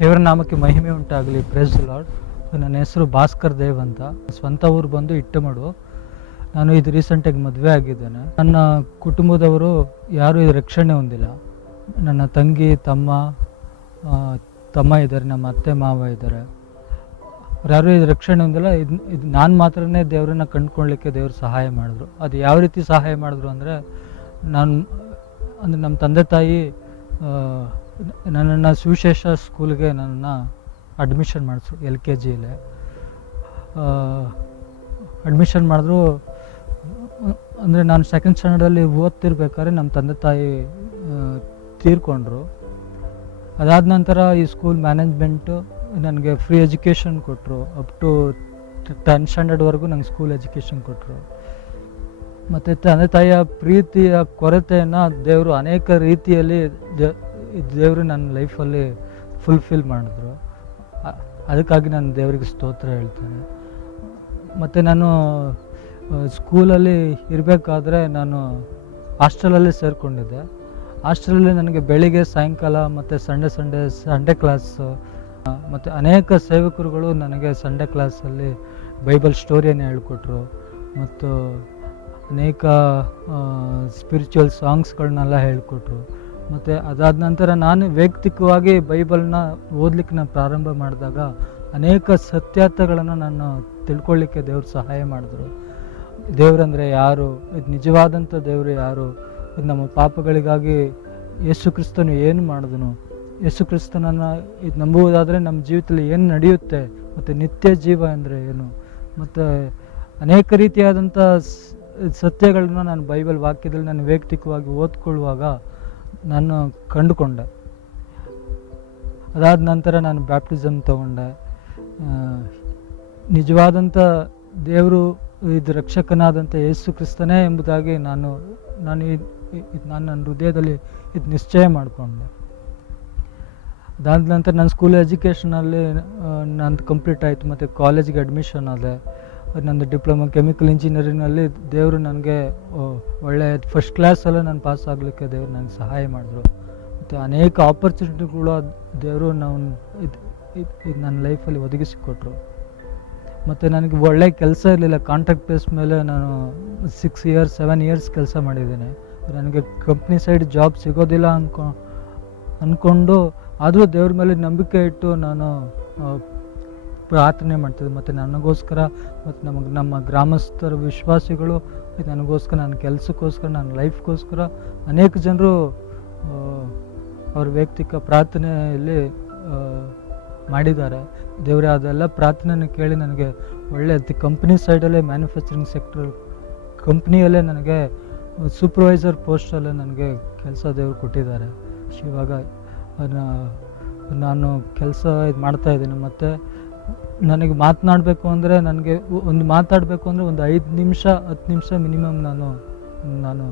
ದೇವರ ನಾಮಕ್ಕೆ ಮಹಿಮೆ ಉಂಟಾಗಲಿ. Praise the lord. ನನ್ನ ಹೆಸರು ಭಾಸ್ಕರ್ ದೇವ್ ಅಂತ. ಸ್ವಂತ ಊರು ಬಂದು ಇಟ್ಟಮಡು. ನಾನು ಇದು ರೀಸೆಂಟಾಗಿ ಮದುವೆ ಆಗಿದ್ದೇನೆ. ನನ್ನ ಕುಟುಂಬದವರು ಯಾರೂ ಇದು ರಕ್ಷಣೆ ಹೊಂದಿಲ್ಲ. ನನ್ನ ತಂಗಿ ತಮ್ಮ ಇದ್ದಾರೆ, ನಮ್ಮ ಅತ್ತೆ ಮಾವ ಇದ್ದಾರೆ. ಯಾರೂ ಇದು ರಕ್ಷಣೆ ಹೊಂದಿಲ್ಲ. ಇದು ನಾನು ಮಾತ್ರನೇ ದೇವರನ್ನ ಕಂಡುಕೊಳ್ಳಲಿಕ್ಕೆ ದೇವರು ಸಹಾಯ ಮಾಡಿದ್ರು. ಅದು ಯಾವ ರೀತಿ ಸಹಾಯ ಮಾಡಿದ್ರು ಅಂದರೆ, ನಮ್ಮ ತಂದೆ ತಾಯಿ ನನ್ನನ್ನು ಸುವಿಶೇಷ ಸ್ಕೂಲ್ಗೆ ನನ್ನನ್ನು ಅಡ್ಮಿಷನ್ ಮಾಡಿದ್ರು. LKGಯಲ್ಲಿ ಅಡ್ಮಿಷನ್ ಮಾಡಿದ್ರು. ಅಂದರೆ ನಾನು ಸೆಕೆಂಡ್ ಸ್ಟ್ಯಾಂಡರ್ಡಲ್ಲಿ ಓದ್ತಿರ್ಬೇಕಾದ್ರೆ ನಮ್ಮ ತಂದೆ ತಾಯಿ ತೀರ್ಕೊಂಡ್ರು. ಅದಾದ ನಂತರ ಈ ಸ್ಕೂಲ್ ಮ್ಯಾನೇಜ್ಮೆಂಟು ನನಗೆ ಫ್ರೀ ಎಜುಕೇಷನ್ ಕೊಟ್ಟರು. ಅಪ್ ಟು 10th ಸ್ಟ್ಯಾಂಡರ್ಡ್ವರೆಗೂ ನಂಗೆ ಸ್ಕೂಲ್ ಎಜುಕೇಷನ್ ಕೊಟ್ಟರು. ಮತ್ತು ತಂದೆ ತಾಯಿಯ ಪ್ರೀತಿಯ ಕೊರತೆಯನ್ನು ದೇವರು ಅನೇಕ ರೀತಿಯಲ್ಲಿ ದೇವರು ನನ್ನ ಲೈಫಲ್ಲಿ ಫುಲ್ಫಿಲ್ ಮಾಡಿದ್ರು. ಅದಕ್ಕಾಗಿ ನಾನು ದೇವರಿಗೆ ಸ್ತೋತ್ರ ಹೇಳ್ತೇನೆ. ಮತ್ತು ನಾನು ಸ್ಕೂಲಲ್ಲಿ ಇರಬೇಕಾದ್ರೆ ನಾನು ಹಾಸ್ಟೆಲಲ್ಲಿ ಸೇರಿಕೊಂಡಿದ್ದೆ. ಹಾಸ್ಟೆಲಲ್ಲಿ ನನಗೆ ಬೆಳಿಗ್ಗೆ ಸಾಯಂಕಾಲ ಮತ್ತು ಸಂಡೇ ಕ್ಲಾಸು ಮತ್ತು ಅನೇಕ ಸೇವಕರುಗಳು ನನಗೆ ಸಂಡೇ ಕ್ಲಾಸಲ್ಲಿ ಬೈಬಲ್ ಸ್ಟೋರಿಯನ್ನು ಹೇಳ್ಕೊಟ್ರು. ಮತ್ತು ಅನೇಕ ಸ್ಪಿರಿಚುವಲ್ ಸಾಂಗ್ಸ್ಗಳನ್ನೆಲ್ಲ ಹೇಳ್ಕೊಟ್ರು. ಮತ್ತು ಅದಾದ ನಂತರ ನಾನು ವೈಯಕ್ತಿಕವಾಗಿ ಬೈಬಲ್ನ ಓದಲಿಕ್ಕೆ ನಾನು ಪ್ರಾರಂಭ ಮಾಡಿದಾಗ ಅನೇಕ ಸತ್ಯಾರ್ಥಗಳನ್ನು ನಾನು ತಿಳ್ಕೊಳ್ಳಿಕ್ಕೆ ದೇವರು ಸಹಾಯ ಮಾಡಿದ್ರು. ದೇವರಂದರೆ ಯಾರು, ಇದು ನಿಜವಾದಂಥ ದೇವರು ಯಾರು, ಇದು ನಮ್ಮ ಪಾಪಗಳಿಗಾಗಿ ಯೇಸು ಕ್ರಿಸ್ತನು ಏನು ಮಾಡಿದನು, ಯೇಸು ಕ್ರಿಸ್ತನನ್ನು ಇದು ನಂಬುವುದಾದರೆ ನಮ್ಮ ಜೀವಿತದಲ್ಲಿ ಏನು ನಡೆಯುತ್ತೆ, ಮತ್ತು ನಿತ್ಯ ಜೀವ ಅಂದರೆ ಏನು, ಮತ್ತು ಅನೇಕ ರೀತಿಯಾದಂಥ ಸತ್ಯಗಳನ್ನ ನಾನು ಬೈಬಲ್ ವಾಕ್ಯದಲ್ಲಿ ನಾನು ವೈಯಕ್ತಿಕವಾಗಿ ಓದ್ಕೊಳ್ಳುವಾಗ ನಾನು ಕಂಡುಕೊಂಡೆ. ಅದಾದ ನಂತರ ನಾನು ಬ್ಯಾಪ್ಟಿಸಮ್ ತಗೊಂಡೆ. ನಿಜವಾದಂಥ ದೇವರು ಇದು ರಕ್ಷಕನಾದಂಥ ಯೇಸು ಕ್ರಿಸ್ತನೇ ಎಂಬುದಾಗಿ ನಾನು ನನ್ನ ಹೃದಯದಲ್ಲಿ ಇದು ನಿಶ್ಚಯ ಮಾಡಿಕೊಂಡೆ. ಅದಾದ ನಂತರ ನನ್ನ ಸ್ಕೂಲ್ ಎಜುಕೇಷನಲ್ಲಿ ನಂದು ಕಂಪ್ಲೀಟ್ ಆಯಿತು. ಮತ್ತು ಕಾಲೇಜಿಗೆ ಅಡ್ಮಿಷನ್ ಆದೆ. ನಂದು ಡಿಪ್ಲೊಮಾ ಕೆಮಿಕಲ್ ಇಂಜಿನಿಯರಿಂಗಲ್ಲಿ ದೇವರು ನನಗೆ ಒಳ್ಳೆಯ ಫಸ್ಟ್ ಕ್ಲಾಸಲ್ಲೇ ನಾನು ಪಾಸ್ ಆಗಲಿಕ್ಕೆ ದೇವರು ನನಗೆ ಸಹಾಯ ಮಾಡಿದ್ರು. ಮತ್ತು ಅನೇಕ ಆಪರ್ಚುನಿಟಿಗಳು ದೇವರು ಇದು ನನ್ನ ಲೈಫಲ್ಲಿ ಒದಗಿಸಿಕೊಟ್ರು. ಮತ್ತು ನನಗೆ ಒಳ್ಳೆಯ ಕೆಲಸ ಇರಲಿಲ್ಲ. ಕಾಂಟ್ರಾಕ್ಟ್ ಬೇಸ್ ಮೇಲೆ ನಾನು 7 ಇಯರ್ಸ್ ಕೆಲಸ ಮಾಡಿದ್ದೇನೆ. ನನಗೆ ಕಂಪ್ನಿ ಸೈಡ್ ಜಾಬ್ ಸಿಗೋದಿಲ್ಲ ಅಂದ್ಕೊಂಡು ಆದರೂ ದೇವ್ರ ಮೇಲೆ ನಂಬಿಕೆ ಇಟ್ಟು ನಾನು ಪ್ರಾರ್ಥನೆ ಮಾಡ್ತಿದ್ದೆ. ಮತ್ತು ನನಗೋಸ್ಕರ ಮತ್ತು ನಮ್ಮ ಗ್ರಾಮಸ್ಥರ ವಿಶ್ವಾಸಿಗಳು ನನಗೋಸ್ಕರ, ನನ್ನ ಕೆಲಸಕ್ಕೋಸ್ಕರ, ನನ್ನ ಲೈಫ್ಗೋಸ್ಕರ ಅನೇಕ ಜನರು ಅವ್ರ ವೈಯಕ್ತಿಕ ಪ್ರಾರ್ಥನೆಯಲ್ಲಿ ಮಾಡಿದ್ದಾರೆ. ದೇವರೇ ಅದೆಲ್ಲ ಪ್ರಾರ್ಥನೆಯನ್ನು ಕೇಳಿ ನನಗೆ ಒಳ್ಳೆಯ ಕಂಪ್ನಿ ಸೈಡಲ್ಲೇ ಮ್ಯಾನುಫ್ಯಾಕ್ಚರಿಂಗ್ ಸೆಕ್ಟರ್ ಕಂಪ್ನಿಯಲ್ಲೇ ನನಗೆ ಸೂಪರ್ವೈಸರ್ ಪೋಸ್ಟಲ್ಲೇ ನನಗೆ ಕೆಲಸ ದೇವರು ಕೊಟ್ಟಿದ್ದಾರೆ. ಇವಾಗ ನಾನು ಕೆಲಸ ಇದು ಮಾಡ್ತಾಯಿದ್ದೀನಿ. ಮತ್ತು ನನಗೆ ಮಾತನಾಡಬೇಕು ಅಂದರೆ ಮಾತಾಡಬೇಕು ಅಂದರೆ ಒಂದು 5 ನಿಮಿಷ 10 ನಿಮಿಷ ಮಿನಿಮಮ್ ನಾನು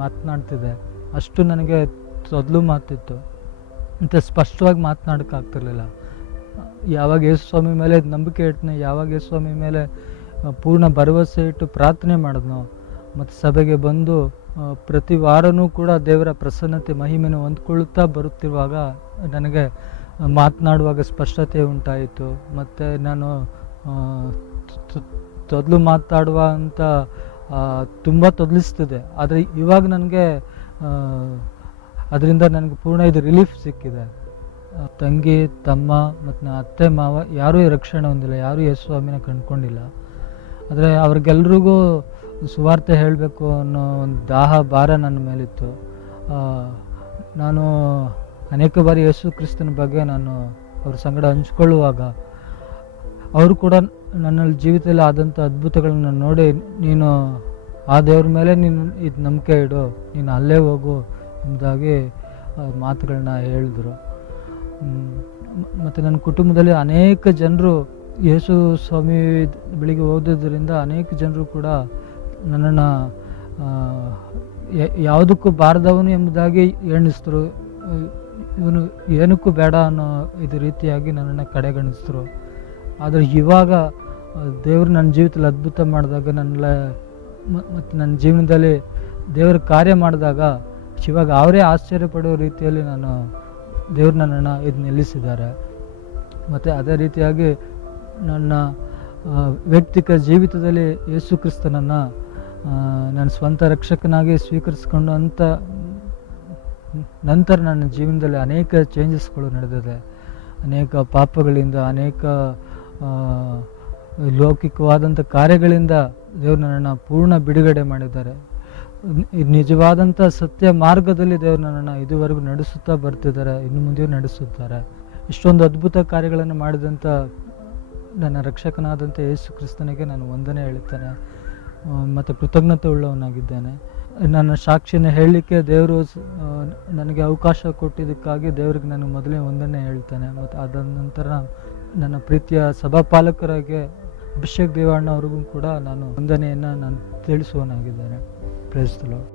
ಮಾತನಾಡ್ತಿದ್ದೆ. ಅಷ್ಟು ನನಗೆ ತೊದಲು ಮಾತಿತ್ತು. ಮತ್ತು ಸ್ಪಷ್ಟವಾಗಿ ಮಾತನಾಡೋಕ್ಕಾಗ್ತಿರ್ಲಿಲ್ಲ. ಯಾವಾಗ ಯೇಸು ಸ್ವಾಮಿ ಮೇಲೆ ನಂಬಿಕೆ ಇಟ್ಟನೆ, ಯಾವಾಗ ಯೇಸು ಸ್ವಾಮಿ ಮೇಲೆ ಪೂರ್ಣ ಭರವಸೆ ಇಟ್ಟು ಪ್ರಾರ್ಥನೆ ಮಾಡಿದ್ನೋ, ಮತ್ತು ಸಭೆಗೆ ಬಂದು ಪ್ರತಿ ವಾರವೂ ಕೂಡ ದೇವರ ಪ್ರಸನ್ನತೆ ಮಹಿಮೆಯನ್ನು ಹೊಂದ್ಕೊಳ್ಳುತ್ತಾ ಬರುತ್ತಿರುವಾಗ ನನಗೆ ಮಾತನಾಡುವಾಗ ಸ್ಪಷ್ಟತೆ ಉಂಟಾಯಿತು. ಮತ್ತು ನಾನು ತೊದಲು ಮಾತಾಡುವ ಅಂತ ತುಂಬ ತೊದಲಿಸ್ತಿದೆ. ಆದರೆ ಇವಾಗ ನನಗೆ ಅದರಿಂದ ನನಗೆ ಪೂರ್ಣ ಇದು ರಿಲೀಫ್ ಸಿಕ್ಕಿದೆ. ತಂಗಿ ತಮ್ಮ ಮತ್ತು ನನ್ನ ಅತ್ತೆ ಮಾವ ಯಾರೂ ರಕ್ಷಣೆ ಹೊಂದಿಲ್ಲ, ಯಾರೂ ಯೇಸು ಸ್ವಾಮಿನ ಕಂಡುಕೊಂಡಿಲ್ಲ. ಆದರೆ ಅವ್ರಿಗೆಲ್ರಿಗೂ ಸುವಾರ್ತೆ ಹೇಳಬೇಕು ಅನ್ನೋ ಒಂದು ಭಾರ ನನ್ನ ಮೇಲಿತ್ತು. ನಾನು ಅನೇಕ ಬಾರಿ ಯೇಸು ಕ್ರಿಸ್ತನ ಬಗ್ಗೆ ನಾನು ಅವ್ರ ಸಂಗಡ ಹಂಚ್ಕೊಳ್ಳುವಾಗ ಅವರು ಕೂಡ ನನ್ನ ಜೀವಿತದಲ್ಲಿ ಆದಂಥ ಅದ್ಭುತಗಳನ್ನ ನೋಡಿ, ನೀನು ಆ ದೇವ್ರ ಮೇಲೆ ನೀನು ಇದು ನಂಬಿಕೆ ಇಡು, ನೀನು ಅಲ್ಲೇ ಹೋಗು ಎಂಬುದಾಗಿ ಮಾತುಗಳನ್ನ ಹೇಳಿದ್ರು. ಮತ್ತು ನನ್ನ ಕುಟುಂಬದಲ್ಲಿ ಅನೇಕ ಜನರು ಯೇಸು ಸ್ವಾಮಿ ಬಳಿಗೆ ಓದೋದ್ರಿಂದ ಅನೇಕ ಜನರು ಕೂಡ ನನ್ನನ್ನು ಯಾವುದಕ್ಕೂ ಬಾರದವನು ಎಂಬುದಾಗಿ ಎಣಿಸಿದ್ರು. ಇವನು ಏನಕ್ಕೂ ಬೇಡ ಅನ್ನೋ ಇದು ರೀತಿಯಾಗಿ ನನ್ನನ್ನು ಕಡೆಗಣಿಸಿದ್ರು. ಆದರೆ ಇವಾಗ ದೇವರು ನನ್ನ ಜೀವಿತದಲ್ಲಿ ಅದ್ಭುತ ಮಾಡಿದಾಗ, ಮತ್ತು ನನ್ನ ಜೀವನದಲ್ಲಿ ದೇವರ ಕಾರ್ಯ ಮಾಡಿದಾಗ ಇವಾಗ ಅವರೇ ಆಶ್ಚರ್ಯಪಡೋ ರೀತಿಯಲ್ಲಿ ನಾನು ದೇವ್ರು ನನ್ನನ್ನು ಇದು ನಿಲ್ಲಿಸಿದ್ದಾರೆ. ಮತ್ತು ಅದೇ ರೀತಿಯಾಗಿ ನನ್ನ ವೈಯಕ್ತಿಕ ಜೀವಿತದಲ್ಲಿ ಯೇಸು ಕ್ರಿಸ್ತನನ್ನು ನನ್ನ ಸ್ವಂತ ರಕ್ಷಕನಾಗಿ ಸ್ವೀಕರಿಸಿಕೊಂಡು ನಂತರ ನನ್ನ ಜೀವನದಲ್ಲಿ ಅನೇಕ ಚೇಂಜಸ್ಗಳು ನಡೆದಿದೆ. ಅನೇಕ ಪಾಪಗಳಿಂದ, ಅನೇಕ ಲೌಕಿಕವಾದಂಥ ಕಾರ್ಯಗಳಿಂದ ದೇವರು ನನ್ನನ್ನು ಪೂರ್ಣ ಬಿಡುಗಡೆ ಮಾಡಿದ್ದಾರೆ. ನಿಜವಾದಂಥ ಸತ್ಯ ಮಾರ್ಗದಲ್ಲಿ ದೇವರು ನನ್ನನ್ನು ಇದುವರೆಗೂ ನಡೆಸುತ್ತಾ ಬರ್ತಿದ್ದಾರೆ, ಇನ್ನು ಮುಂದೆಯೂ ನಡೆಸುತ್ತಾರೆ. ಇಷ್ಟೊಂದು ಅದ್ಭುತ ಕಾರ್ಯಗಳನ್ನು ಮಾಡಿದಂಥ ನನ್ನ ರಕ್ಷಕನಾದಂಥ ಯೇಸು ಕ್ರಿಸ್ತನಿಗೆ ನಾನು ವಂದನೆ ಹೇಳುತ್ತೇನೆ ಮತ್ತು ಕೃತಜ್ಞತೆ ಉಳ್ಳವನಾಗಿದ್ದೇನೆ. ನನ್ನ ಸಾಕ್ಷಿಯನ್ನು ಹೇಳಲಿಕ್ಕೆ ದೇವರು ನನಗೆ ಅವಕಾಶ ಕೊಟ್ಟಿದ್ದಕ್ಕಾಗಿ ದೇವರಿಗೆ ನಾನು ಮೊದಲೇ ವಂದನೆ ಹೇಳ್ತೇನೆ. ಮತ್ತು ಅದಾದ ನಂತರ ನನ್ನ ಪ್ರೀತಿಯ ಸಭಾಪಾಲಕರಾಗಿ ಅಭಿಷೇಕ್ ದೇವಣ್ಣ ಅವ್ರಿಗೂ ಕೂಡ ನಾನು ವಂದನೆಯನ್ನು ನಾನು ತಿಳಿಸುವನಾಗಿದ್ದೇನೆ. Price the lord.